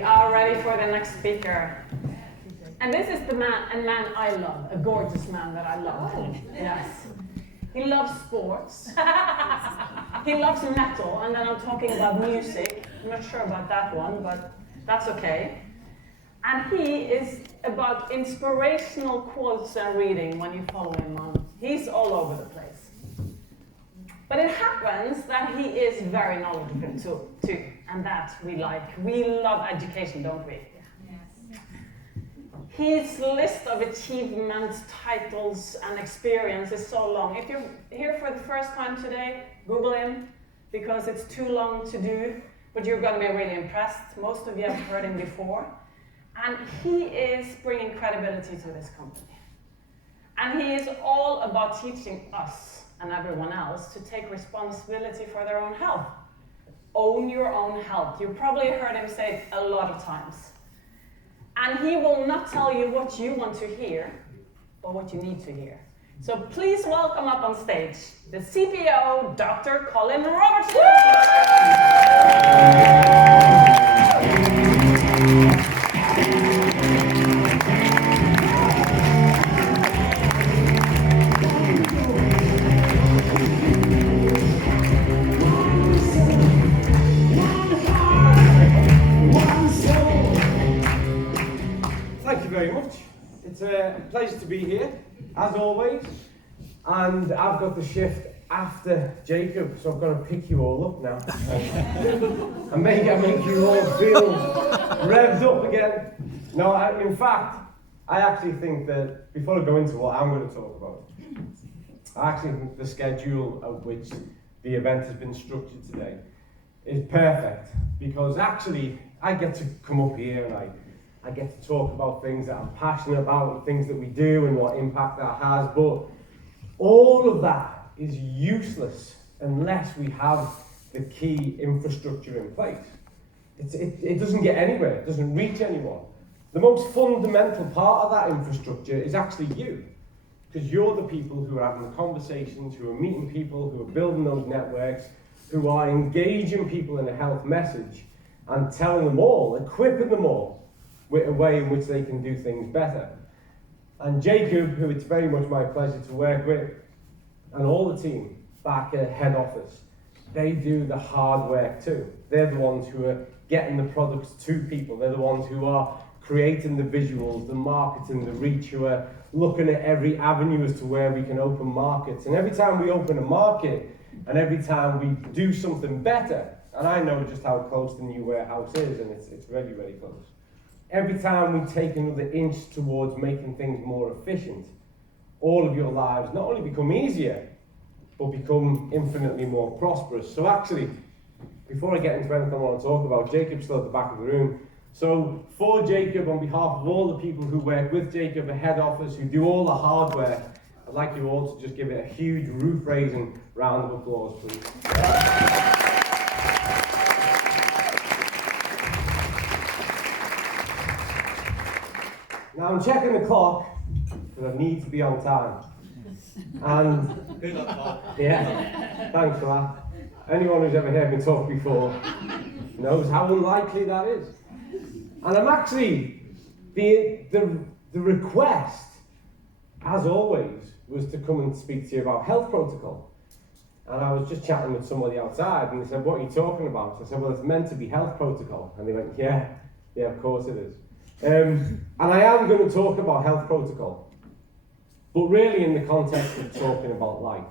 We are ready for the next speaker. And this is a man I love, a gorgeous man that I love. Oh. Yes. He loves sports. He loves metal, and then I'm talking about music. I'm not sure about that one, but that's okay. And he is about inspirational quotes and reading when you follow him on. He's all over the place. But it happens that he is very knowledgeable too, and that we like. We love education, don't we? Yes. His list of achievements, titles, and experience is so long. If you're here for the first time today, Google him, because it's too long to do, but you're going to be really impressed. Most of you have heard him before. And he is bringing credibility to this company. And he is all about teaching us and everyone else to take responsibility for their own health. Own your own health. You probably heard him say it a lot of times. And he will not tell you what you want to hear, but what you need to hear. So please welcome up on stage the CPO, Dr. Colin Robertson. Thank you very much. It's a pleasure to be here, as always. And I've got the shift after Jacob, so I'm going to pick you all up now. And make you all feel revved up again. No, in fact, I actually think that, before I go into what I'm going to talk about, I actually think the schedule of which the event has been structured today is perfect. Because actually, I get to come up here and I get to talk about things that I'm passionate about and things that we do and what impact that has, but all of that is useless unless we have the key infrastructure in place. It doesn't get anywhere, it doesn't reach anyone. The most fundamental part of that infrastructure is actually you, because you're the people who are having the conversations, who are meeting people, who are building those networks, who are engaging people in a health message and telling them all, equipping them all with a way in which they can do things better. And Jacob, who it's very much my pleasure to work with, and all the team back at head office, they do the hard work too. They're the ones who are getting the products to people. They're the ones who are creating the visuals, the marketing, the reach, who are looking at every avenue as to where we can open markets. And every time we open a market, and every time we do something better, and I know just how close the new warehouse is, and it's really, really close. Every time we take another inch towards making things more efficient, all of your lives not only become easier, but become infinitely more prosperous. So actually, before I get into anything I want to talk about, Jacob's still at the back of the room. So for Jacob, on behalf of all the people who work with Jacob, the head office, who do all the hard work, I'd like you all to just give it a huge roof-raising round of applause, please. Now I'm checking the clock, because I need to be on time. And yeah, thanks for that. Anyone who's ever heard me talk before knows how unlikely that is. And I'm actually, the request, as always, was to come and speak to you about health protocol. And I was just chatting with somebody outside, and they said, "What are you talking about?" I said, "Well, it's meant to be health protocol." And they went, yeah, of course it is. And I am going to talk about health protocol, but really in the context of talking about life.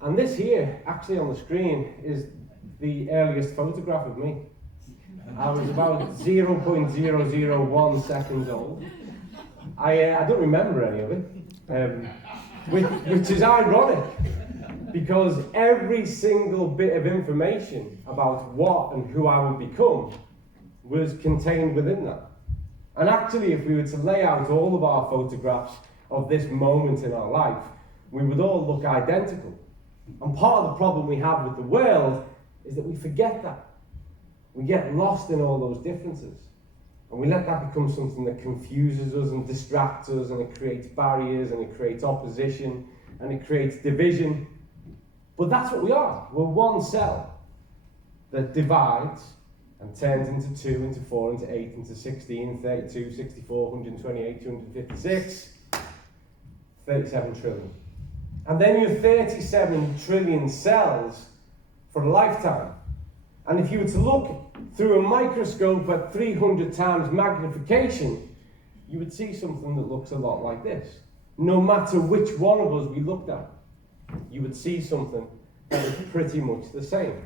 And this here, actually on the screen, is the earliest photograph of me. I was about 0.001 seconds old. I don't remember any of it, which is ironic, because every single bit of information about what and who I would become was contained within that. And actually, if we were to lay out all of our photographs of this moment in our life, we would all look identical. And part of the problem we have with the world is that we forget that. We get lost in all those differences. And we let that become something that confuses us and distracts us, and it creates barriers, and it creates opposition, and it creates division. But that's what we are. We're one cell that divides and turns into 2, into 4, into 8, into 16, 32, 64, 128, 256, 37 trillion. And then you're 37 trillion cells for a lifetime. And if you were to look through a microscope at 300 times magnification, you would see something that looks a lot like this. No matter which one of us we looked at, you would see something that is pretty much the same.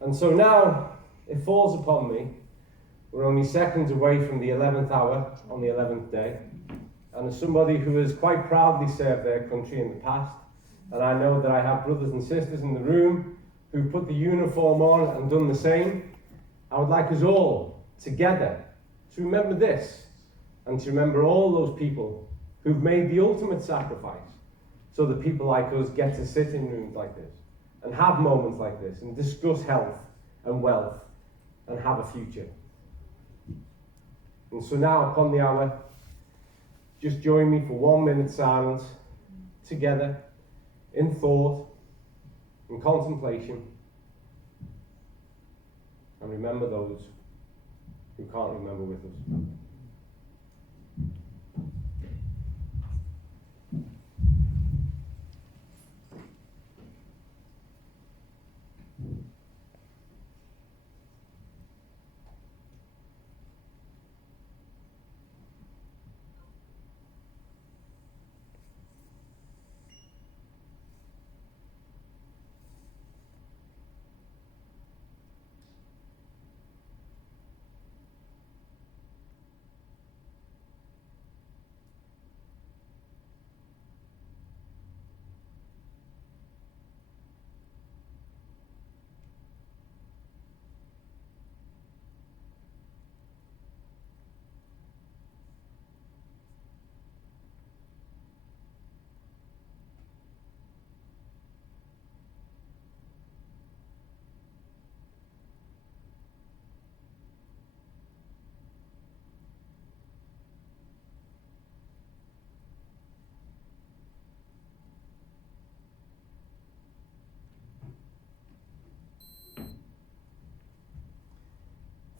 And so now it falls upon me, we're only seconds away from the 11th hour on the 11th day, and as somebody who has quite proudly served their country in the past, and I know that I have brothers and sisters in the room who put the uniform on and done the same, I would like us all together to remember this, and to remember all those people who've made the ultimate sacrifice so that people like us get to sit in rooms like this and have moments like this and discuss health and wealth and have a future. And so now, upon the hour, just join me for 1 minute silence, together, in thought, in contemplation, and remember those who can't remember with us.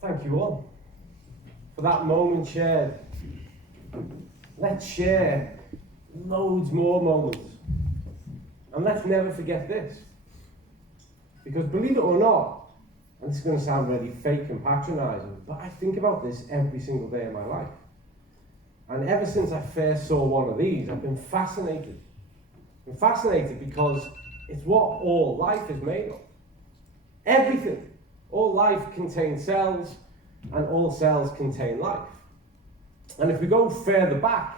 Thank you all for that moment shared. Let's share loads more moments. And let's never forget this. Because believe it or not, and this is going to sound really fake and patronising, but I think about this every single day of my life. And ever since I first saw one of these, I've been fascinated. I'm fascinated because it's what all life is made of. Everything. All life contains cells, and all cells contain life. And if we go further back,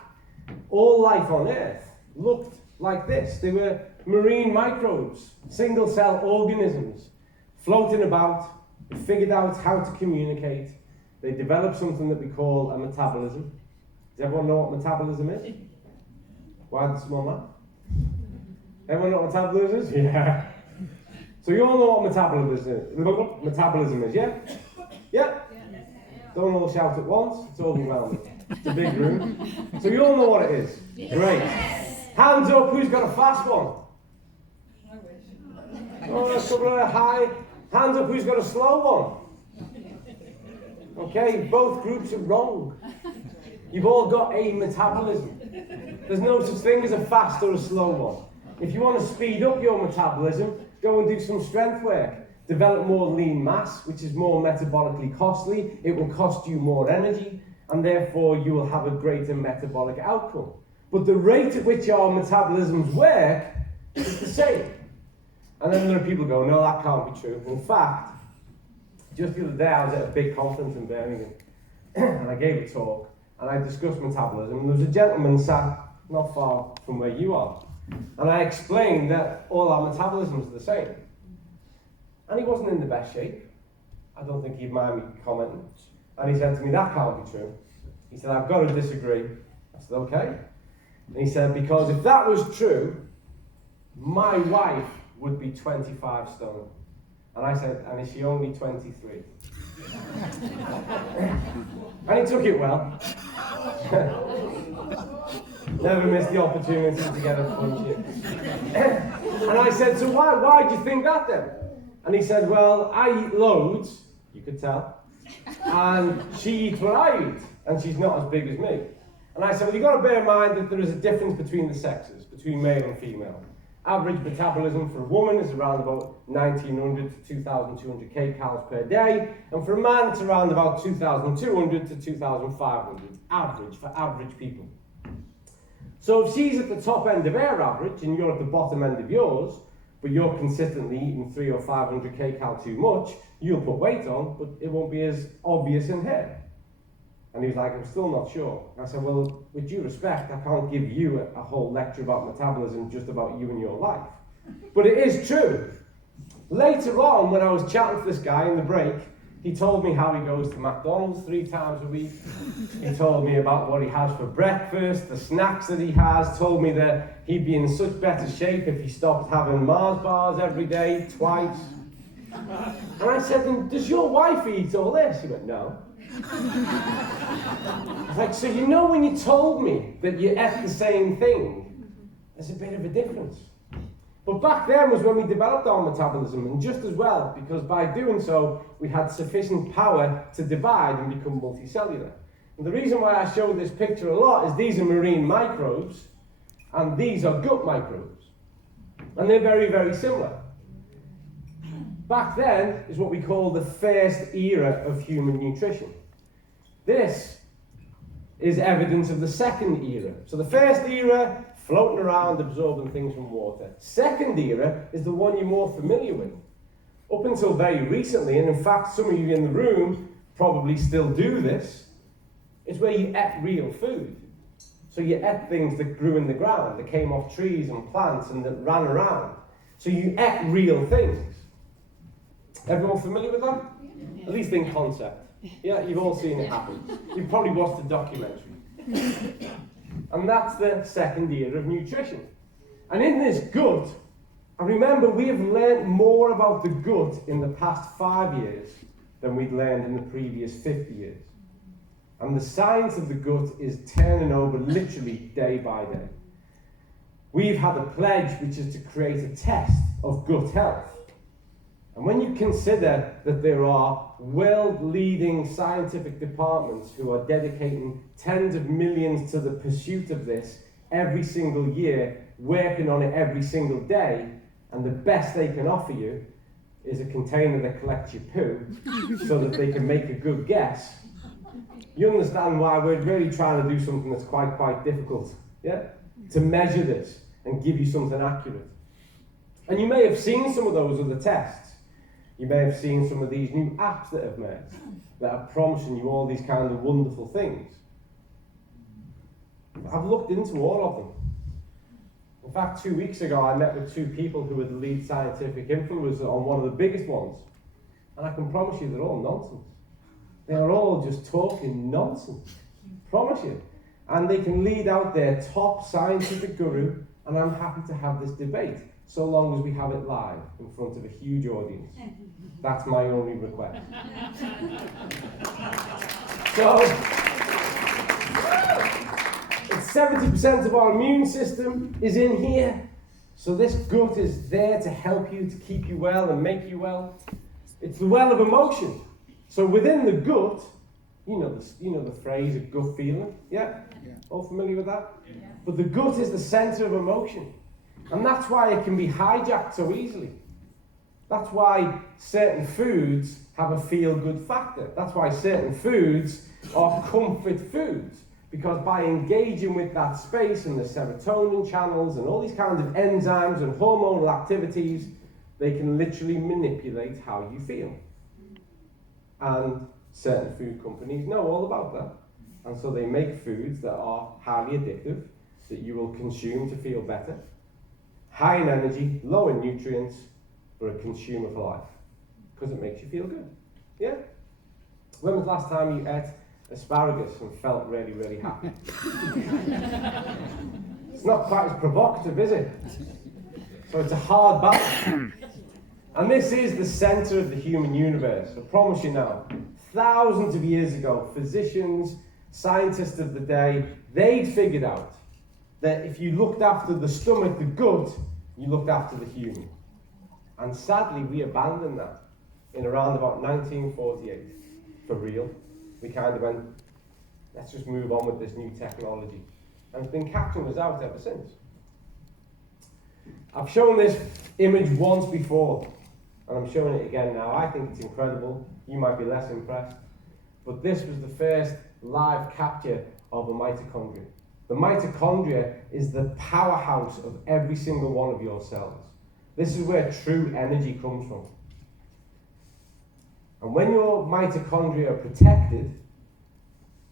all life on Earth looked like this. They were marine microbes, single-cell organisms, floating about. They figured out how to communicate. They developed something that we call a metabolism. Does everyone know what metabolism is? Why the small laugh? Everyone know what metabolism is? Yeah. So you all know what metabolism is, yeah? Yeah? Don't all shout at once, it's overwhelming. It's a big room. So you all know what it is? Great. Hands up, who's got a fast one? Oh, a couple of high. Hands up, who's got a slow one? Okay, both groups are wrong. You've all got a metabolism. There's no such thing as a fast or a slow one. If you want to speed up your metabolism, go and do some strength work. Develop more lean mass, which is more metabolically costly. It will cost you more energy, and therefore you will have a greater metabolic outcome. But the rate at which our metabolisms work is the same. And then there are people who go, no, that can't be true. In fact, just the other day I was at a big conference in Birmingham, and I gave a talk, and I discussed metabolism, and there was a gentleman sat not far from where you are. And I explained that all our metabolisms are the same. And he wasn't in the best shape. I don't think he'd mind me commenting. And he said to me, that can't be true. He said, I've got to disagree. I said, okay. And he said, because if that was true, my wife would be 25 stone. And I said, and is she only 23? And he took it well. Never missed the opportunity to get a punch in. And I said, so why do you think that then? And he said, well, I eat loads. You could tell. And she eats what I eat, and she's not as big as me. And I said, well, you've got to bear in mind that there is a difference between the sexes, between male and female. Average metabolism for a woman is around about 1,900 to 2,200 kcals per day, and for a man it's around about 2,200 to 2,500, average for average people. So if she's at the top end of her average and you're at the bottom end of yours, but you're consistently eating 300 or 500 kcal too much, you'll put weight on, but it won't be as obvious in her. And he was like, I'm still not sure. And I said, well, with due respect, I can't give you a whole lecture about metabolism just about you and your life. But it is true. Later on, when I was chatting to this guy in the break, he told me how he goes to McDonald's 3 times a week. He told me about what he has for breakfast, the snacks that he has, told me that he'd be in such better shape if he stopped having Mars bars every day, twice. And I said, then, does your wife eat all this? He went, no. I was like, so you know when you told me that you ate the same thing, there's a bit of a difference. But back then was when we developed our metabolism, and just as well, because by doing so, we had sufficient power to divide and become multicellular. And the reason why I show this picture a lot is these are marine microbes, and these are gut microbes. And they're very, very similar. Back then is what we call the first era of human nutrition. This is evidence of the second era. So the first era, floating around, absorbing things from water. Second era is the one you're more familiar with. Up until very recently, and in fact some of you in the room probably still do this, is where you ate real food. So you ate things that grew in the ground, that came off trees and plants and that ran around. So you ate real things. Everyone familiar with that? Yeah. At least in concept. Yeah, you've all seen it happen. You've probably watched the documentary. And that's the second era of nutrition. And in this gut, and remember, we have learned more about the gut in the past 5 years than we'd learned in the previous 50 years. And the science of the gut is turning over literally day by day. We've had a pledge, which is to create a test of gut health. And when you consider that there are world-leading scientific departments who are dedicating tens of millions to the pursuit of this every single year, working on it every single day, and the best they can offer you is a container that collects your poo so that they can make a good guess, you understand why we're really trying to do something that's quite difficult, yeah? To measure this and give you something accurate. And you may have seen some of those other tests. You may have seen some of these new apps that have made that are promising you all these kind of wonderful things. I've looked into all of them. In fact, 2 weeks ago, I met with 2 people who were the lead scientific influencers on one of the biggest ones. And I can promise you they're all nonsense. They're all just talking nonsense. Promise you. And they can lead out their top scientific guru, and I'm happy to have this debate, so long as we have it live in front of a huge audience. That's my only request. So, it's 70% of our immune system is in here. So this gut is there to help you, to keep you well and make you well. It's the well of emotion. So within the gut, you know the phrase, a gut feeling, yeah? All familiar with that? Yeah. But the gut is the center of emotion. And that's why it can be hijacked so easily. That's why certain foods have a feel-good factor. That's why certain foods are comfort foods. Because by engaging with that space and the serotonin channels and all these kinds of enzymes and hormonal activities, they can literally manipulate how you feel. And certain food companies know all about that. And so they make foods that are highly addictive, that you will consume to feel better, high in energy, low in nutrients, for a consumer for life. Because it makes you feel good. Yeah? When was the last time you ate asparagus and felt really, really happy? It's not quite as provocative, is it? So it's a hard battle. And this is the center of the human universe. I promise you now. Thousands of years ago, physicians, scientists of the day, they'd figured out that if you looked after the stomach, the gut, you looked after the human. And sadly, we abandoned that. in around about 1948, for real. We kind of went, let's just move on with this new technology. And it's been catching us out ever since. I've shown this image once before, and I'm showing it again now. I think it's incredible. You might be less impressed. But this was the first live capture of a mitochondria. The mitochondria is the powerhouse of every single one of your cells. This is where true energy comes from. And when your mitochondria are protected,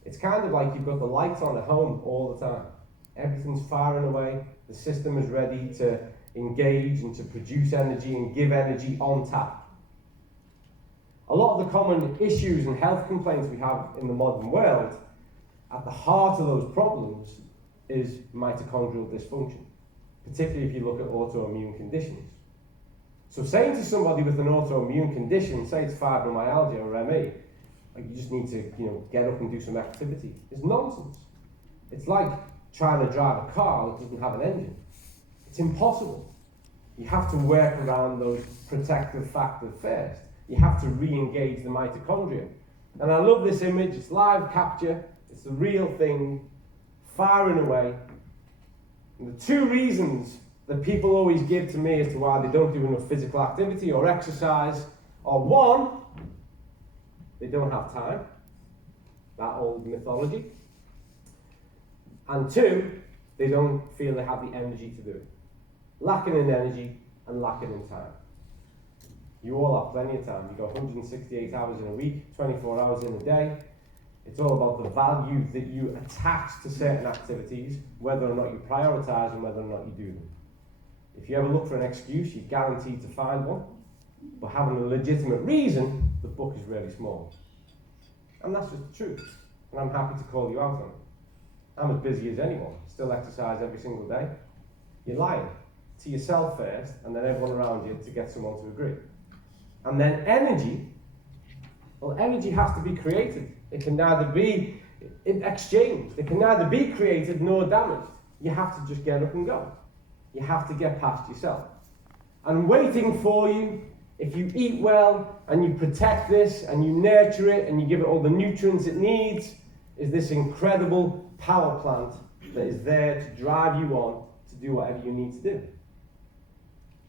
it's kind of like you've got the lights on at home all the time. Everything's firing away. The system is ready to engage and to produce energy and give energy on tap. A lot of the common issues and health complaints we have in the modern world, at the heart of those problems is mitochondrial dysfunction, particularly if you look at autoimmune conditions. So saying to somebody with an autoimmune condition, say it's fibromyalgia or ME, like you just need to get up and do some activity, is nonsense. It's like trying to drive a car that doesn't have an engine. It's impossible. You have to work around those protective factors first. You have to re-engage the mitochondria. And I love this image. It's live capture. It's the real thing, firing away. And the two reasons that people always give to me as to why they don't do enough physical activity or exercise are: one, they don't have time, that old mythology, and two, they don't feel they have the energy to do it. Lacking in energy and lacking in time. You all have plenty of time. You've got 168 hours in a week, 24 hours in a day. It's all about the value that you attach to certain activities, whether or not you prioritize and whether or not you do them. If you ever look for an excuse, you're guaranteed to find one. But having a legitimate reason, the book is really small. And that's just the truth. And I'm happy to call you out on it. I'm as busy as anyone, still exercise every single day. You're lying to yourself first, and then everyone around you to get someone to agree. And then energy, well, energy has to be created. It can neither be exchanged. It can neither be created nor damaged. You have to just get up and go. You have to get past yourself. And waiting for you, if you eat well and you protect this and you nurture it and you give it all the nutrients it needs, is this incredible power plant that is there to drive you on to do whatever you need to do.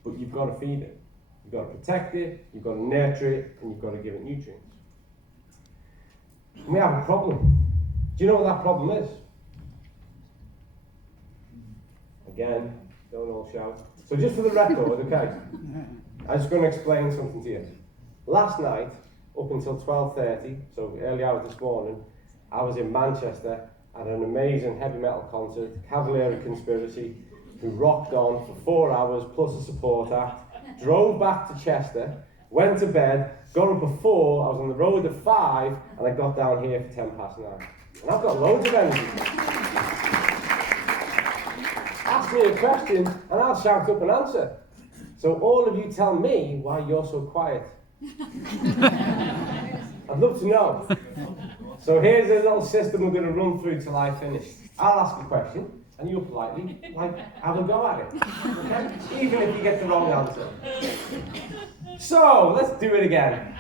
But you've got to feed it. You've got to protect it, you've got to nurture it, and you've got to give it nutrients. And we have a problem. Do you know what that problem is? Again, don't all shout. So just for the record, okay, I'm just going to explain something to you. Last night, up until 12:30, so early hours this morning, I was in Manchester at an amazing heavy metal concert, Cavalier Conspiracy, who rocked on for 4 hours plus a support act, drove back to Chester, went to bed, got up at 4, I was on the road at 5, and I got down here for 9:10. And I've got loads of energy. Ask me a question, and I'll shout up and answer. So all of you tell me why you're so quiet. I'd love to know. So here's a little system we're going to run through till I finish. I'll ask a question, and you'll politely, have a go at it. Okay? Even if you get the wrong answer. So, let's do it again.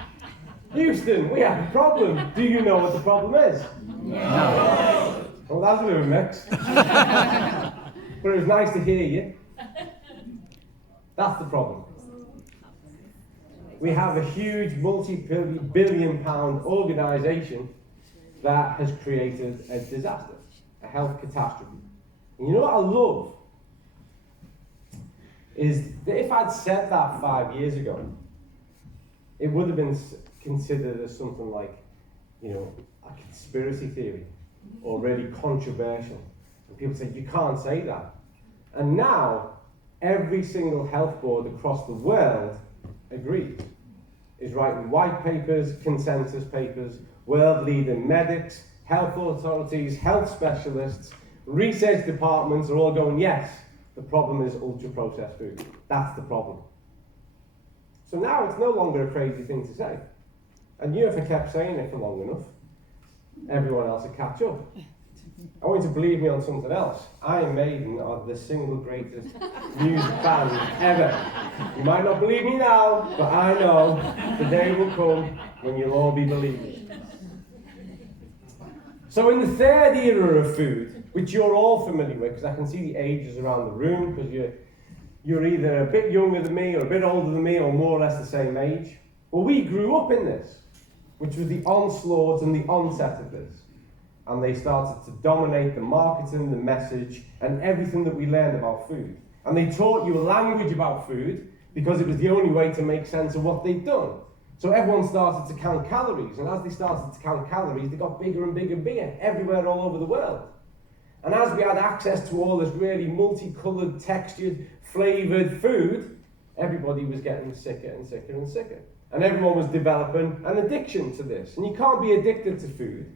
Houston, we have a problem. Do you know what the problem is? No. Well, that's a bit of a mix. But it was nice to hear you. That's the problem. We have a huge multi-billion pound organisation that has created a disaster, a health catastrophe. And you know what I love? Is that if I'd said that 5 years ago, it would have been considered as something like, a conspiracy theory, or really controversial. And people say, you can't say that. And now, every single health board across the world agrees. Is writing white papers, consensus papers, world-leading medics, health authorities, health specialists, research departments are all going, yes, the problem is ultra-processed food. That's the problem. So now it's no longer a crazy thing to say. And if I kept saying it for long enough, everyone else would catch up. I want you to believe me on something else. Iron Maiden are the single greatest music band ever. You might not believe me now, but I know the day will come when you'll all be believers. So in the third era of food, which you're all familiar with, because I can see the ages around the room, because you're either a bit younger than me, or a bit older than me, or more or less the same age. Well, we grew up in this, which was the onslaught and the onset of this. And they started to dominate the marketing, the message, and everything that we learned about food. And they taught you a language about food, because it was the only way to make sense of what they'd done. So everyone started to count calories, and as they started to count calories, they got bigger and bigger and bigger, everywhere all over the world. And as we had access to all this really multicoloured, textured, flavoured food, everybody was getting sicker and sicker and sicker. And everyone was developing an addiction to this. And you can't be addicted to food,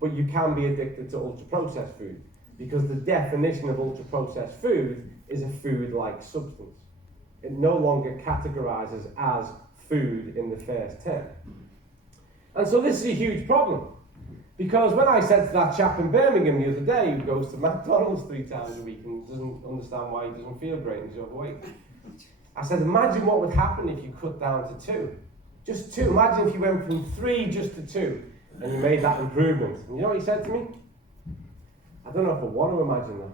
but you can be addicted to ultra-processed food, because the definition of ultra-processed food is a food-like substance. It no longer categorises as food in the first term. And so this is a huge problem, because when I said to that chap in Birmingham the other day who goes to McDonald's 3 times a week and doesn't understand why he doesn't feel great and he's overweight, I said, imagine what would happen if you cut down to 2. Just 2. Imagine if you went from 3 just to 2 and you made that improvement. And you know what he said to me? I don't know if I want to imagine that.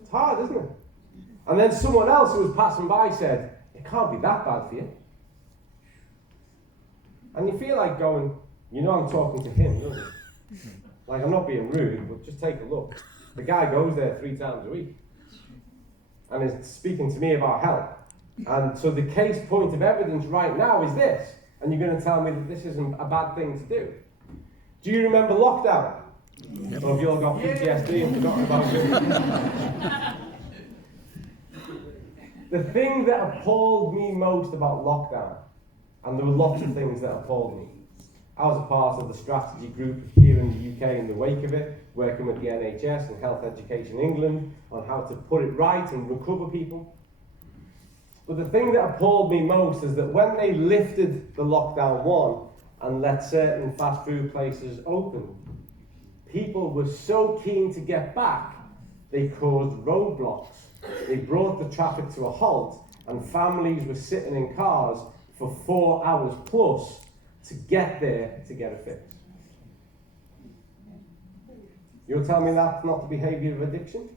It's hard, isn't it? And then someone else who was passing by said, it can't be that bad for you. And you feel like going, you know I'm talking to him, don't you? Like, I'm not being rude, but just take a look. The guy goes there 3 times a week and is speaking to me about health. And so the case point of evidence right now is this, and you're going to tell me that this isn't a bad thing to do. Do you remember lockdown? Yep. Or have you all got PTSD and forgotten about it? The thing that appalled me most about lockdown, and there were lots of things that appalled me. I was a part of the strategy group here in the UK in the wake of it, working with the NHS and Health Education England on how to put it right and recover people. But the thing that appalled me most is that when they lifted the lockdown 1 and let certain fast food places open, people were so keen to get back, they caused roadblocks. They brought the traffic to a halt, and families were sitting in cars for 4 hours plus to get there to get a fix. You're telling me that's not the behaviour of addiction?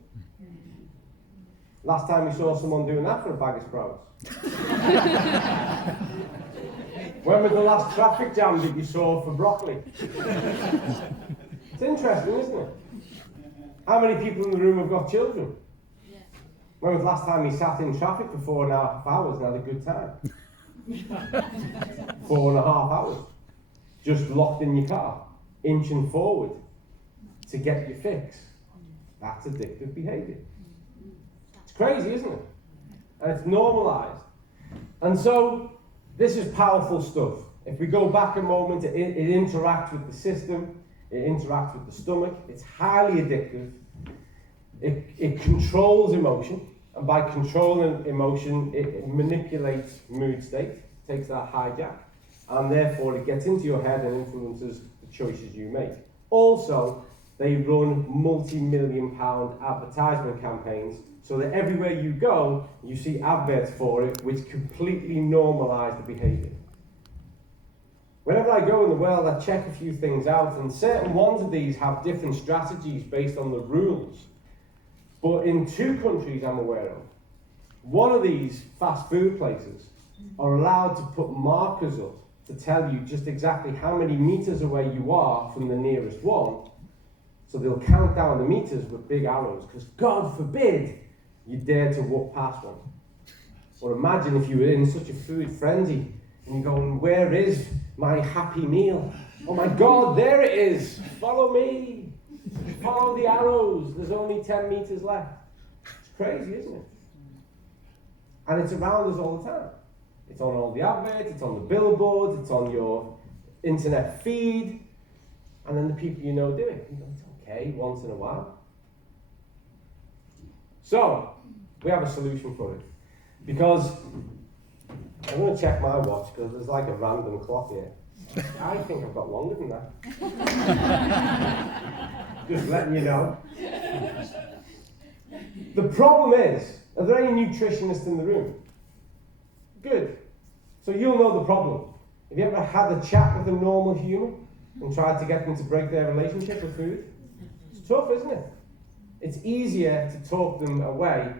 Last time we saw someone doing that for a bag of sprouts. When was the last traffic jam that you saw for broccoli? It's interesting, isn't it? How many people in the room have got children? When was the last time you sat in traffic for 4.5 hours and had a good time? 4.5 hours. Just locked in your car, inching forward to get your fix. That's addictive behaviour. It's crazy, isn't it? And it's normalised. And so, this is powerful stuff. If we go back a moment, it interacts with the system, it interacts with the stomach, it's highly addictive. It controls emotion, and by controlling emotion, it manipulates mood state, takes that hijack, and therefore it gets into your head and influences the choices you make. Also, they run multi-million-pound advertisement campaigns so that everywhere you go, you see adverts for it, which completely normalise the behaviour. Whenever I go in the world, I check a few things out, and certain ones of these have different strategies based on the rules. But in 2 countries I'm aware of, one of these fast food places are allowed to put markers up to tell you just exactly how many metres away you are from the nearest one. So they'll count down the metres with big arrows, because God forbid you dare to walk past one. Or imagine if you were in such a food frenzy and you're going, where is my happy meal? Oh my God, there it is. Follow me. Follow the arrows. There's only 10 metres left. It's crazy, isn't it? And it's around us all the time. It's on all the adverts, it's on the billboards, it's on your internet feed, and then the people you know do it. You go, it's okay, once in a while. So, we have a solution for it. Because, I'm going to check my watch, because there's like a random clock here. I think I've got longer than that. Just letting you know. The problem is, are there any nutritionists in the room? Good. So you'll know the problem. Have you ever had a chat with a normal human and tried to get them to break their relationship with food? It's tough, isn't it? It's easier to talk them away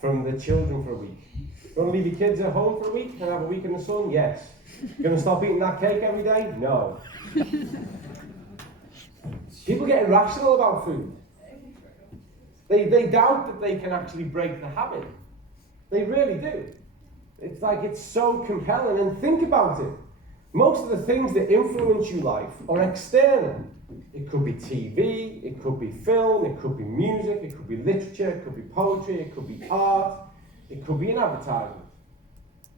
from the children for a week. You want to leave your kids at home for a week and have a week in the sun? Yes. You going to stop eating that cake every day? No. People get irrational about food. They doubt that they can actually break the habit. They really do. It's like it's so compelling. And think about it. Most of the things that influence your life are external. It could be TV, it could be film, it could be music, it could be literature, it could be poetry, it could be art, it could be an advertisement.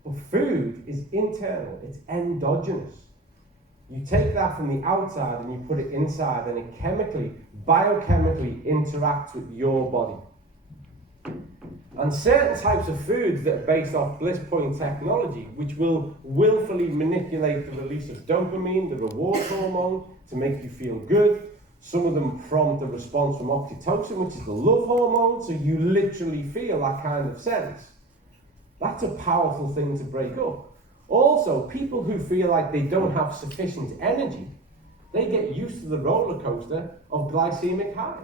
But food is internal, it's endogenous. You take that from the outside and you put it inside, and it biochemically interacts with your body. And certain types of foods that are based off bliss point technology, which will willfully manipulate the release of dopamine, the reward hormone, to make you feel good. Some of them prompt a response from oxytocin, which is the love hormone, so you literally feel that kind of sense. That's a powerful thing to break up. Also, people who feel like they don't have sufficient energy, they get used to the roller coaster of glycemic highs.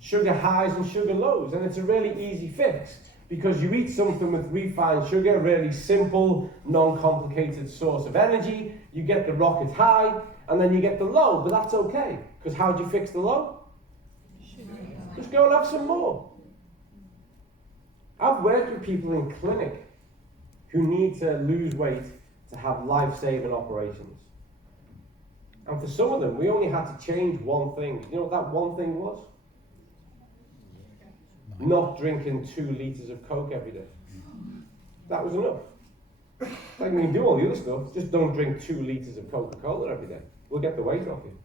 Sugar highs and sugar lows, and it's a really easy fix because you eat something with refined sugar, really simple, non-complicated source of energy, you get the rocket high, and then you get the low, but that's okay, because how do you fix the low? Just go and have some more. I've worked with people in clinic who need to lose weight to have life-saving operations. And for some of them, we only had to change one thing. You know what that one thing was? Not drinking 2 litres of Coke every day. That was enough. Like when you do all the other stuff, just don't drink 2 litres of Coca-Cola every day. We'll get the weight off you.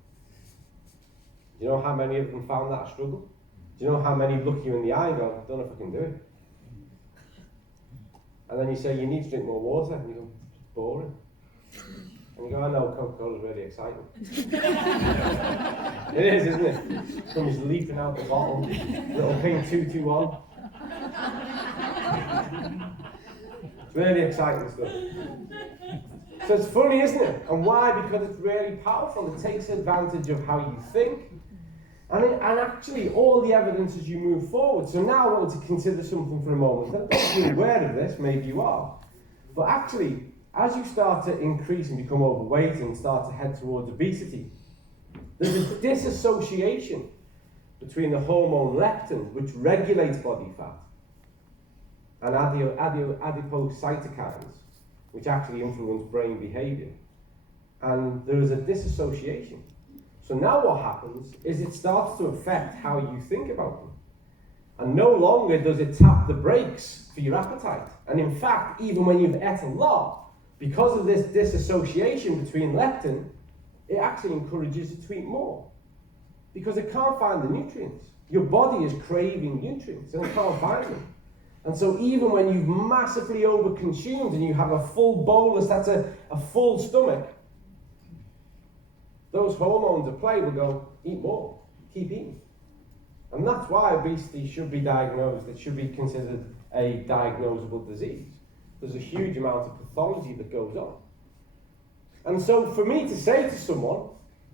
Do you know how many of them found that a struggle? Do you know how many look you in the eye and go, I don't know if I can do it? And then you say, you need to drink more water, and you go, it's boring. And you go, I know, Coca-Cola's really exciting. It is, isn't it? Comes leaping out the bottle, little pink 221. It's really exciting stuff. So it's funny, isn't it? And why? Because it's really powerful. It takes advantage of how you think. And actually, all the evidence as you move forward. So now I want to consider something for a moment. If you're aware of this, maybe you are. But actually, as you start to increase and become overweight and start to head towards obesity, there's a disassociation between the hormone leptin, which regulates body fat, and adipose cytokines, which actually influence brain behavior. And there is a disassociation. So now what happens is it starts to affect how you think about them. And no longer does it tap the brakes for your appetite. And in fact, even when you've ate a lot, because of this disassociation between leptin, it actually encourages you to eat more. Because it can't find the nutrients. Your body is craving nutrients and it can't find them. And so even when you've massively overconsumed and you have a full bolus, that's a full stomach, those hormones at play will go, eat more, keep eating. And that's why obesity should be diagnosed. It should be considered a diagnosable disease. There's a huge amount of pathology that goes on. And so for me to say to someone,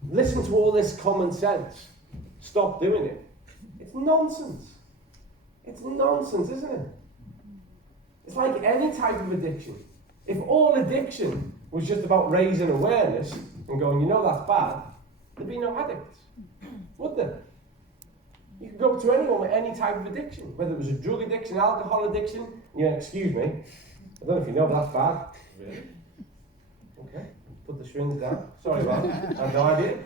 listen to all this common sense, stop doing it, it's nonsense. It's nonsense, isn't it? It's like any type of addiction. If all addiction was just about raising awareness and going, you know that's bad, there'd be no addicts, would there? You could go to anyone with any type of addiction, whether it was a drug addiction, alcohol addiction. Yeah, excuse me, I don't know if you know that's bad. Really? Okay, put the strings down. Sorry about that. I had no idea.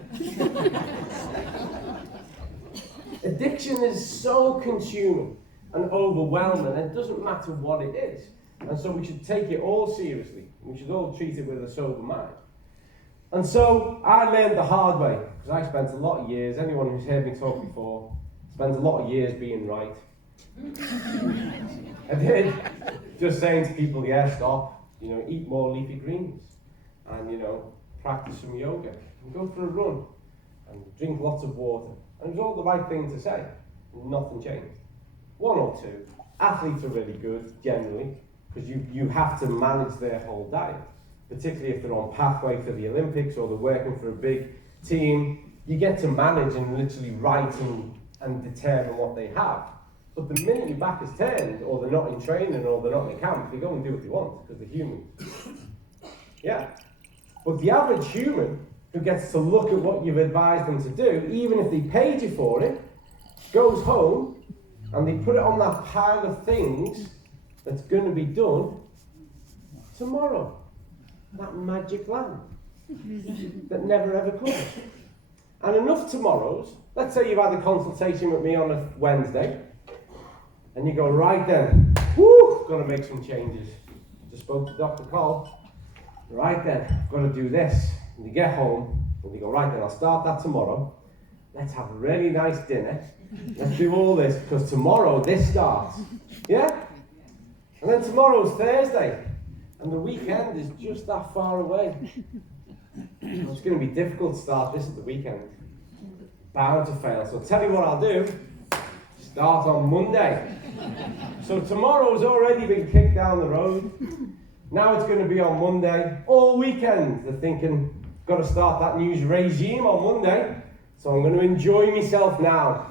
Addiction is so consuming and overwhelming, and it doesn't matter what it is. And so we should take it all seriously. We should all treat it with a sober mind. And so I learned the hard way, because I spent a lot of years, anyone who's heard me talk before, spent a lot of years being right. I did. Just saying to people, yeah, stop, eat more leafy greens. And, practice some yoga, and go for a run, and drink lots of water. And it was all the right thing to say. Nothing changed. One or two. Athletes are really good, generally, because you have to manage their whole diet, particularly if they're on pathway for the Olympics or they're working for a big team. You get to manage and literally write and determine what they have. But the minute your back is turned, or they're not in training, or they're not in camp, they go and do what they want, because they're human. Yeah. But the average human who gets to look at what you've advised them to do, even if they paid you for it, goes home and they put it on that pile of things that's going to be done tomorrow. That magic land that never ever comes. And enough tomorrows. Let's say you've had a consultation with me on a Wednesday, and you go, right then, got to make some changes. Just spoke to Dr. Cole. Right then, I've got to do this. And you get home, and you go, right then, I'll start that tomorrow. Let's have a really nice dinner. Let's do all this, because tomorrow this starts. Yeah? And then tomorrow's Thursday, and the weekend is just that far away. It's going to be difficult to start this at the weekend. Bound to fail. So tell you what I'll do. Start on Monday. So tomorrow's already been kicked down the road. Now it's going to be on Monday. All weekend they're thinking, got to start that new regime on Monday. So I'm going to enjoy myself now.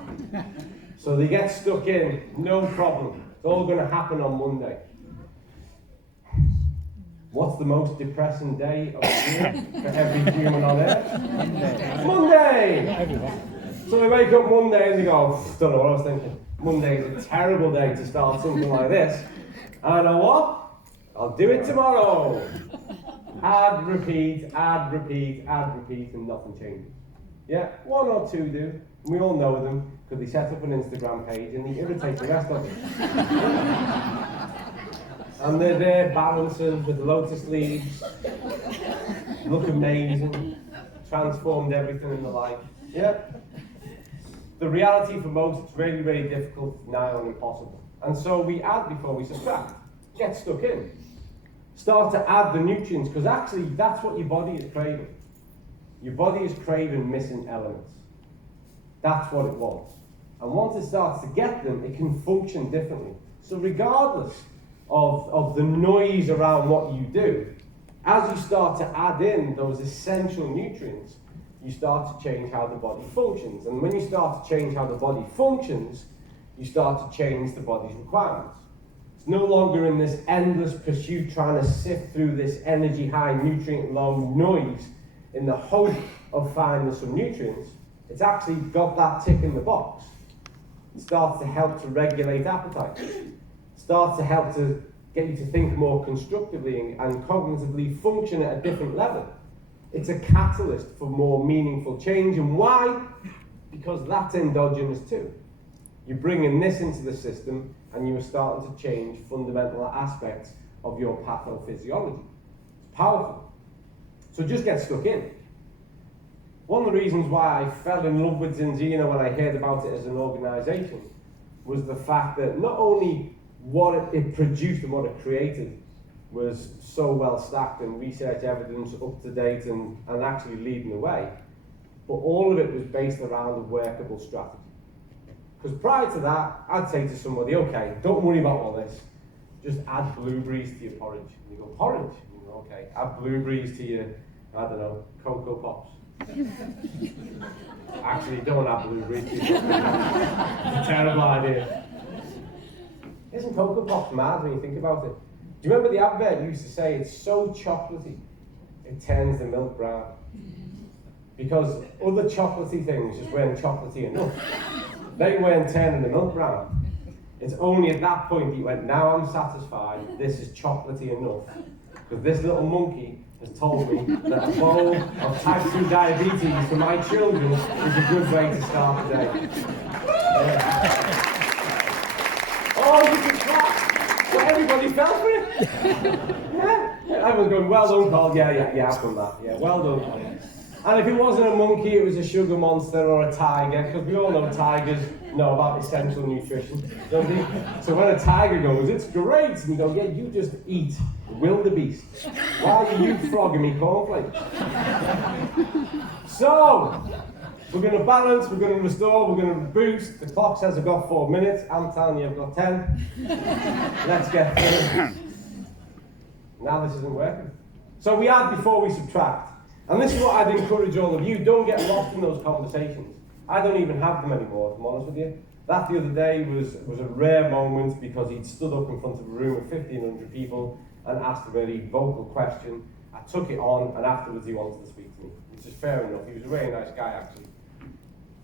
So they get stuck in, no problem. It's all going to happen on Monday. What's the most depressing day of the year for every human on earth? Monday! So they wake up Monday and they go, don't know what I was thinking. Monday is a terrible day to start something like this. And I know what? I'll do it tomorrow. Add, repeat, add, repeat, add, repeat, and nothing changes. Yeah, one or two do. We all know them because they set up an Instagram page and they irritate the rest of them. And they're there balancing with the lotus leaves, look amazing, transformed everything in their life. Yeah. The reality for most, it's really, really difficult, nigh on impossible. And so we add before we subtract. Get stuck in. Start to add the nutrients, because actually that's what your body is craving. Your body is craving missing elements. That's what it wants. And once it starts to get them, it can function differently. So regardless of the noise around what you do, as you start to add in those essential nutrients, you start to change how the body functions. And when you start to change how the body functions, you start to change the body's requirements. It's no longer in this endless pursuit trying to sift through this energy high, nutrient low noise in the hope of finding some nutrients. It's actually got that tick in the box. It starts to help to regulate appetite. Starts to help to get you to think more constructively and cognitively function at a different level. It's a catalyst for more meaningful change. And why? Because that's endogenous too. You're bringing this into the system and you're starting to change fundamental aspects of your pathophysiology. It's powerful. So just get stuck in. One of the reasons why I fell in love with Zinzino when I heard about it as an organisation was the fact that not only what it produced and what it created was so well stacked and research evidence up to date and actually leading the way, but all of it was based around a workable strategy. Because prior to that, I'd say to somebody, okay, don't worry about all this, just add blueberries to your porridge. And you go, porridge? And you go, okay, add blueberries to your, I don't know, Cocoa Pops. Actually, don't add blueberries to your Cocoa Pops. It's a terrible idea. Isn't Cocoa Pops mad when you think about it? Do you remember the advert used to say it's so chocolatey, it turns the milk brown? Because other chocolatey things just weren't chocolatey enough. They weren't turning the milk brown. It's only at that point that you went, now I'm satisfied, this is chocolatey enough. Because this little monkey has told me that a bowl of type 2 diabetes for my children is a good way to start the day. Yeah. Oh, you can clap! So everybody fell for it! Yeah. Everyone's going, well done, Carl. Yeah, I've done that. Yeah, well done. And if it wasn't a monkey, it was a sugar monster or a tiger, because we all know tigers know about essential nutrition, don't they? So when a tiger goes, it's great, and you go, yeah, you just eat wildebeest. Why are you frogging me cornflakes? So, we're going to balance, we're going to restore, we're going to boost. The clock says I've got 4 minutes. I'm telling you I've got 10. Let's get through it. Now this isn't working. So we add before we subtract. And this is what I'd encourage all of you. Don't get lost in those conversations. I don't even have them anymore, if I'm honest with you. That the other day was a rare moment because he'd stood up in front of a room of 1,500 people and asked a very vocal question. I took it on, and afterwards he wanted to speak to me, which is fair enough. He was a very nice guy, actually.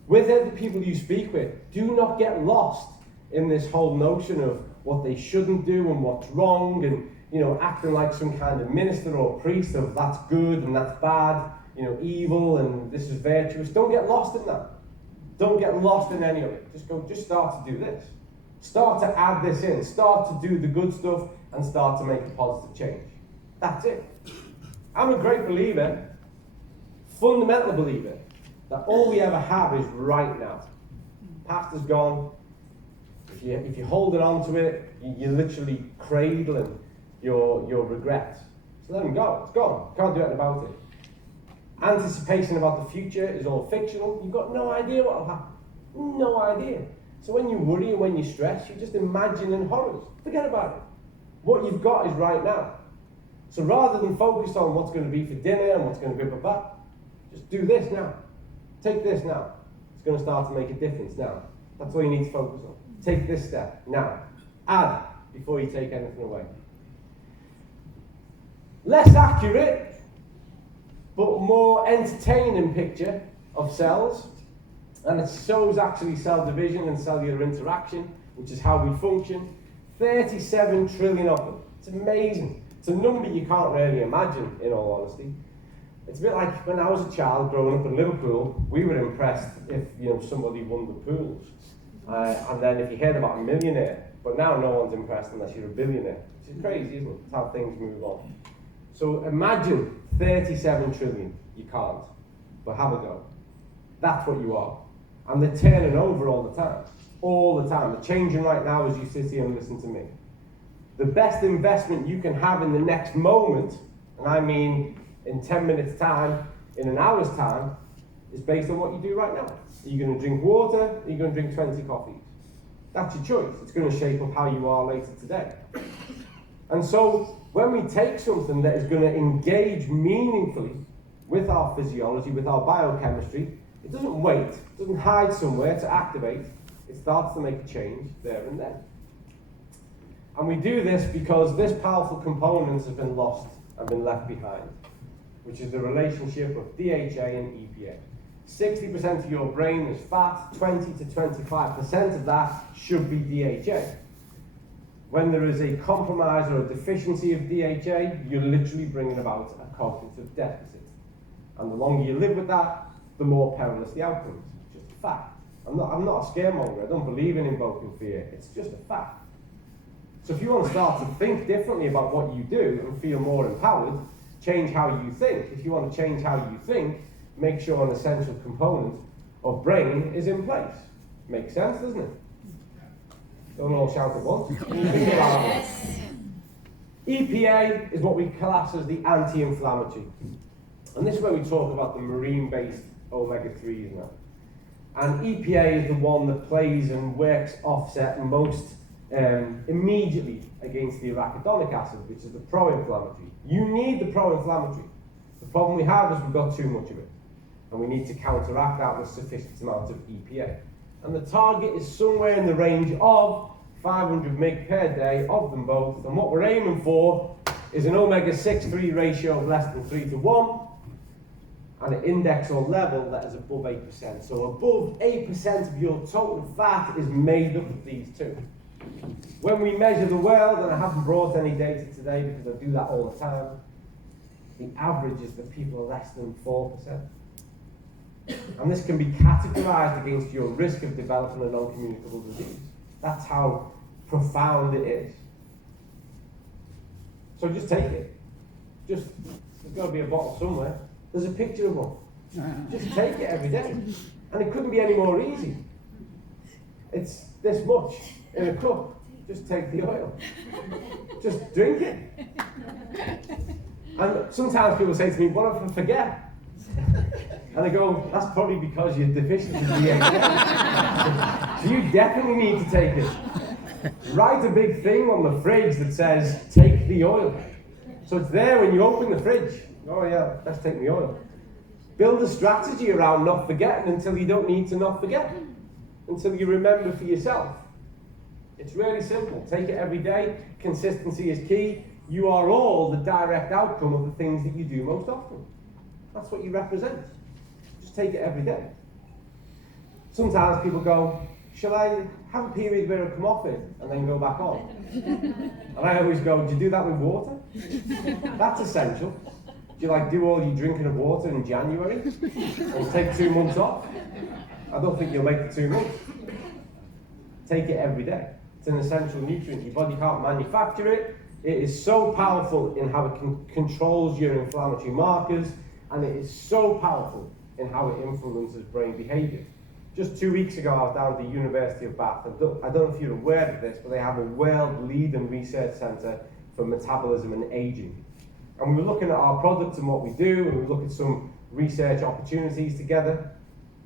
With the people you speak with, do not get lost in this whole notion of what they shouldn't do and what's wrong, and acting like some kind of minister or priest of that's good and that's bad, evil and this is virtuous. Don't get lost in that. Don't get lost in any of it. Just start to do this. Start to add this in. Start to do the good stuff and start to make a positive change. That's it. I'm a great believer, fundamental believer, that all we ever have is right now. Past is gone. If you're holding on to it, you're literally cradling your regrets. So let them go. It's gone. Can't do anything about it. Anticipation about the future is all fictional. You've got no idea what will happen. No idea. So when you worry and when you stress, you're just imagining horrors. Forget about it. What you've got is right now. So rather than focus on what's going to be for dinner and what's going to be for that, just do this now. Take this now. It's going to start to make a difference now. That's all you need to focus on. Take this step now. Add before you take anything away. Less accurate, but more entertaining picture of cells. And it shows actually cell division and cellular interaction, which is how we function. 37 trillion of them. It's amazing. It's a number you can't really imagine, in all honesty. It's a bit like when I was a child growing up in Liverpool, we were impressed if somebody won the pools. And then if you heard about a millionaire, but now no one's impressed unless you're a billionaire. Which is crazy, isn't it? It's how things move on. So imagine 37 trillion. You can't. But have a go. That's what you are. And they're turning over all the time. All the time. They're changing right now as you sit here and listen to me. The best investment you can have in the next moment, and I mean in 10 minutes time, in an hour's time, is based on what you do right now. Are you going to drink water? Or are you going to drink 20 coffees? That's your choice. It's going to shape up how you are later today. And so, when we take something that is going to engage meaningfully with our physiology, with our biochemistry, it doesn't wait, it doesn't hide somewhere to activate, it starts to make a change there and then. And we do this because this powerful component has been lost and been left behind, which is the relationship of DHA and EPA. 60% of your brain is fat, 20 to 25% of that should be DHA. When there is a compromise or a deficiency of DHA, you're literally bringing about a cognitive deficit. And the longer you live with that, the more perilous the outcomes. It's just a fact. I'm not a scaremonger. I don't believe in invoking fear. It's just a fact. So if you want to start to think differently about what you do and feel more empowered, change how you think. If you want to change how you think, make sure an essential component of brain is in place. Makes sense, doesn't it? Don't all shout at once. Yes. EPA is what we class as the anti-inflammatory. And this is where we talk about the marine-based omega-3s now. And EPA is the one that plays and works offset most immediately against the arachidonic acid, which is the pro-inflammatory. You need the pro-inflammatory. The problem we have is we've got too much of it. And we need to counteract that with sufficient amounts of EPA. And the target is somewhere in the range of 500 mg per day of them both. And what we're aiming for is an omega-6-3 ratio of less than 3 to 1 and an index or level that is above 8%. So above 8% of your total fat is made up of these two. When we measure the world, and I haven't brought any data today because I do that all the time, the average is that people are less than 4%. And this can be categorized against your risk of developing a non-communicable disease. That's how profound it is. So just take it. There's got to be a bottle somewhere. There's a picture of one. Just take it every day. And it couldn't be any more easy. It's this much in a cup. Just take the oil. Just drink it. And sometimes people say to me, what if I forget? And I go, that's probably because you're deficient in DHA. So you definitely need to take it. Write a big thing on the fridge that says, take the oil. So it's there when you open the fridge. Oh yeah, let's take the oil. Build a strategy around not forgetting until you don't need to not forget. Until you remember for yourself. It's really simple. Take it every day. Consistency is key. You are all the direct outcome of the things that you do most often. That's what you represent. Just take it every day. Sometimes people go, shall I have a period where I come off it and then go back on? And I always go, do you do that with water? That's essential. Do you do all your drinking of water in January and take 2 months off? I don't think you'll make the 2 months. Take it every day. It's an essential nutrient. Your body can't manufacture it. It is so powerful in how it controls your inflammatory markers, and it is so powerful in how it influences brain behavior. Just 2 weeks ago, I was down at the University of Bath. I don't know if you're aware of this, but they have a world-leading research centre for metabolism and aging. And we were looking at our products and what we do, and we looked at some research opportunities together.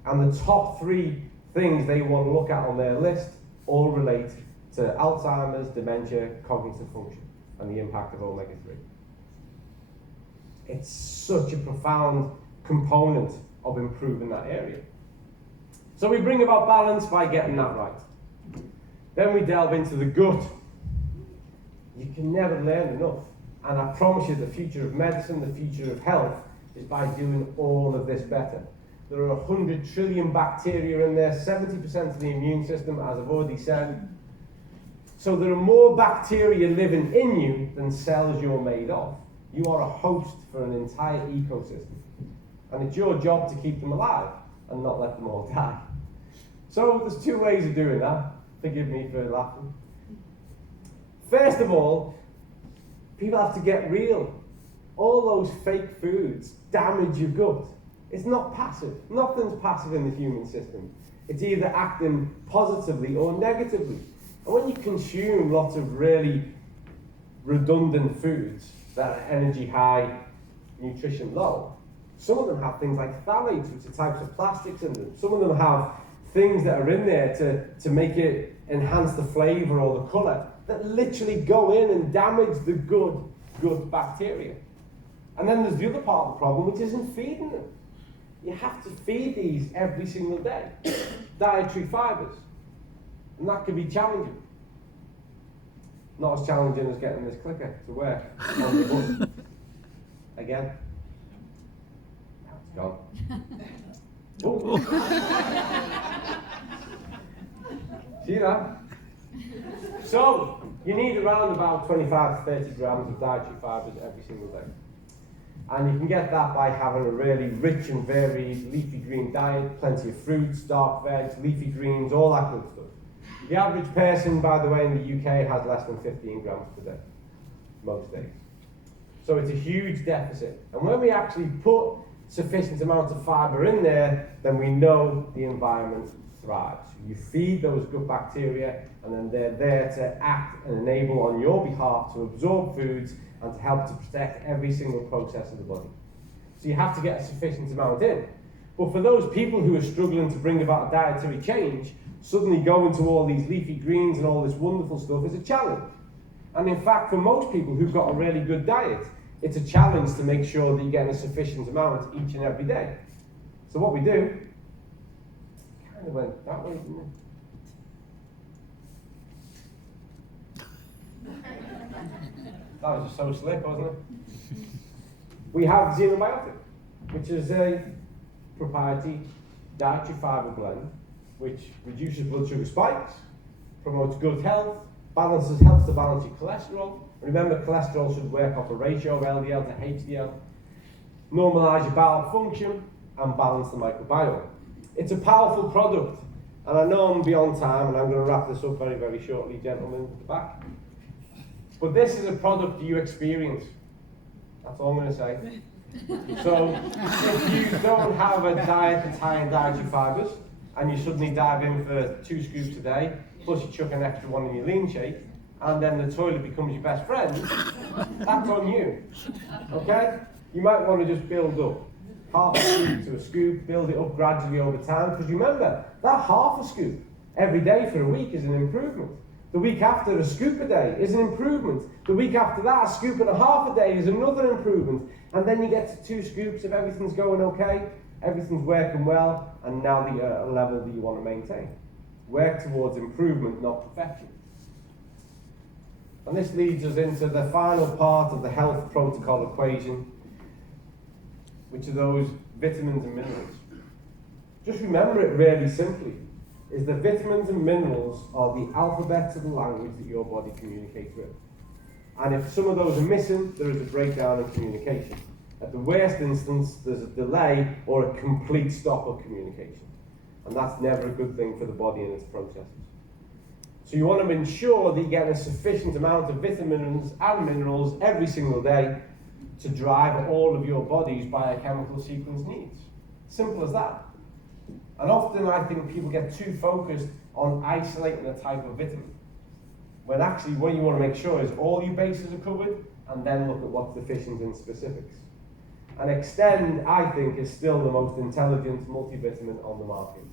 And the top 3 things they want to look at on their list all relate to Alzheimer's, dementia, cognitive function, and the impact of omega-3. It's such a profound component of improving that area. So we bring about balance by getting that right. Then we delve into the gut. You can never learn enough. And I promise you the future of medicine, the future of health, is by doing all of this better. There are 100 trillion bacteria in there, 70% of the immune system, as I've already said. So there are more bacteria living in you than cells you're made of. You are a host for an entire ecosystem. And it's your job to keep them alive and not let them all die. So there's 2 ways of doing that. Forgive me for laughing. First of all, people have to get real. All those fake foods damage your gut. It's not passive. Nothing's passive in the human system. It's either acting positively or negatively. And when you consume lots of really redundant foods that are energy high, nutrition low, some of them have things like phthalates, which are types of plastics in them. Some of them have things that are in there to make it enhance the flavor or the color that literally go in and damage the good bacteria. And then there's the other part of the problem, which isn't feeding them. You have to feed these every single day. Dietary fibers. And that can be challenging. Not as challenging as getting this clicker to work on the button. Again. Now it's gone. See that? So, you need around about 25 to 30 grams of dietary fibers every single day. And you can get that by having a really rich and varied leafy green diet, plenty of fruits, dark veg, leafy greens, all that good stuff. The average person, by the way, in the UK has less than 15 grams per day, most days. So it's a huge deficit. And when we actually put sufficient amounts of fibre in there, then we know the environment thrives. You feed those good bacteria, and then they're there to act and enable on your behalf to absorb foods and to help to protect every single process of the body. So you have to get a sufficient amount in. But for those people who are struggling to bring about a dietary change, suddenly going to all these leafy greens and all this wonderful stuff is a challenge. And in fact, for most people who've got a really good diet, it's a challenge to make sure that you're getting a sufficient amount each and every day. So what we do, kind of went that way, didn't it? That was just so slick, wasn't it? We have Xenobiotic, which is a proprietary dietary fibre blend, which reduces blood sugar spikes, promotes good health, helps to balance your cholesterol. Remember, cholesterol should work off a ratio of LDL to HDL, normalise your bowel function, and balance the microbiome. It's a powerful product, and I know I'm beyond time, and I'm going to wrap this up very, very shortly, gentlemen at the back. But this is a product you experience. That's all I'm going to say. So, if you don't have a diet that's high in dietary fibres, and you suddenly dive in for 2 scoops a day, plus you chuck an extra one in your lean shake, and then the toilet becomes your best friend, that's on you, okay? You might want to just build up half a scoop to a scoop, build it up gradually over time, because remember, that half a scoop every day for a week is an improvement. The week after, a scoop a day is an improvement. The week after that, a scoop and a half a day is another improvement. And then you get to 2 scoops if everything's going okay, everything's working well, and now you're at a level that you want to maintain. Work towards improvement, not perfection. And this leads us into the final part of the health protocol equation, which are those vitamins and minerals. Just remember it really simply, is that vitamins and minerals are the alphabet of the language that your body communicates with. And if some of those are missing, there is a breakdown in communication. At the worst instance, there's a delay or a complete stop of communication. And that's never a good thing for the body and its processes. So you want to ensure that you get a sufficient amount of vitamins and minerals every single day to drive all of your body's biochemical sequence needs. Simple as that. And often I think people get too focused on isolating a type of vitamin, when actually what you want to make sure is all your bases are covered, and then look at what's deficient in specifics. And Extend, I think, is still the most intelligent multivitamin on the market.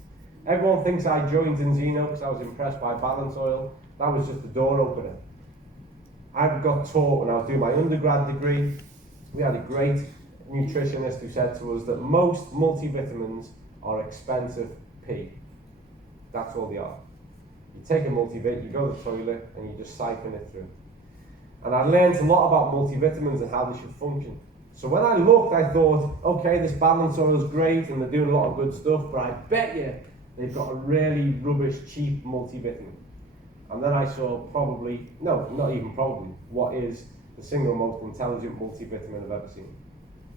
Everyone thinks I joined Enzino because I was impressed by balance oil. That was just a door opener. I got taught when I was doing my undergrad degree, we had a great nutritionist who said to us that most multivitamins are expensive P. That's all they are. You take a multivit, you go to the toilet, and you just siphon it through. And I learned a lot about multivitamins and how they should function. So when I looked, I thought, okay, this balance oil is great, and they're doing a lot of good stuff, but I bet you they've got a really rubbish, cheap multivitamin. And then I saw probably, no, not even probably, what is the single most intelligent multivitamin I've ever seen.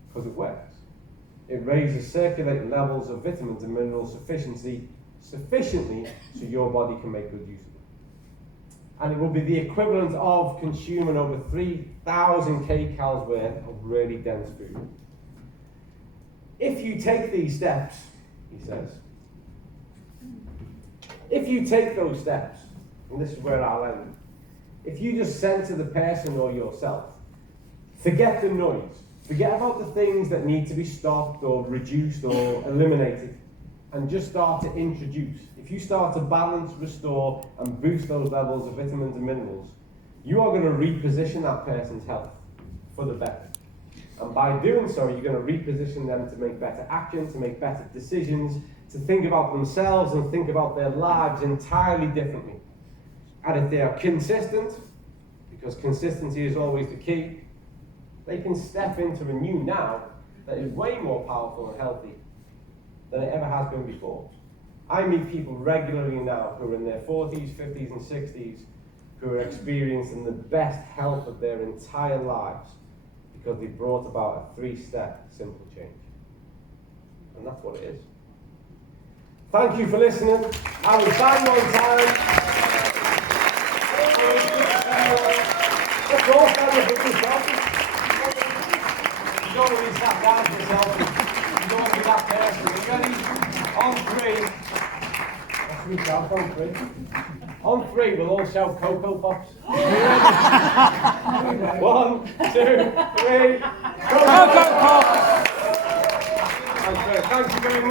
Because it works. It raises circulating levels of vitamins and minerals sufficiently so your body can make good use of it. And it will be the equivalent of consuming over 3,000 kcals worth of really dense food. If you take these steps, he says, if you take those steps, and this is where I'll end, if you just center the person or yourself, forget the noise, forget about the things that need to be stopped or reduced or eliminated, and just start to introduce. If you start to balance, restore, and boost those levels of vitamins and minerals, you are going to reposition that person's health for the better. And by doing so, you're going to reposition them to make better action, to make better decisions, to think about themselves and think about their lives entirely differently. And if they are consistent, because consistency is always the key, they can step into a new now that is way more powerful and healthy than it ever has been before. I meet people regularly now who are in their 40s, 50s, and 60s who are experiencing the best health of their entire lives because they brought about a 3-step simple change. And that's what it is. Thank you for listening. I was bang on time. Let's all stand up with yourself. You don't really sat down for yourself. You don't want to be that person. Are you ready? On 3. Let's reach out on 3. On 3, we'll all shout Cocoa Pops. 1, 2, 3. Cocoa Pops! Thank you very much.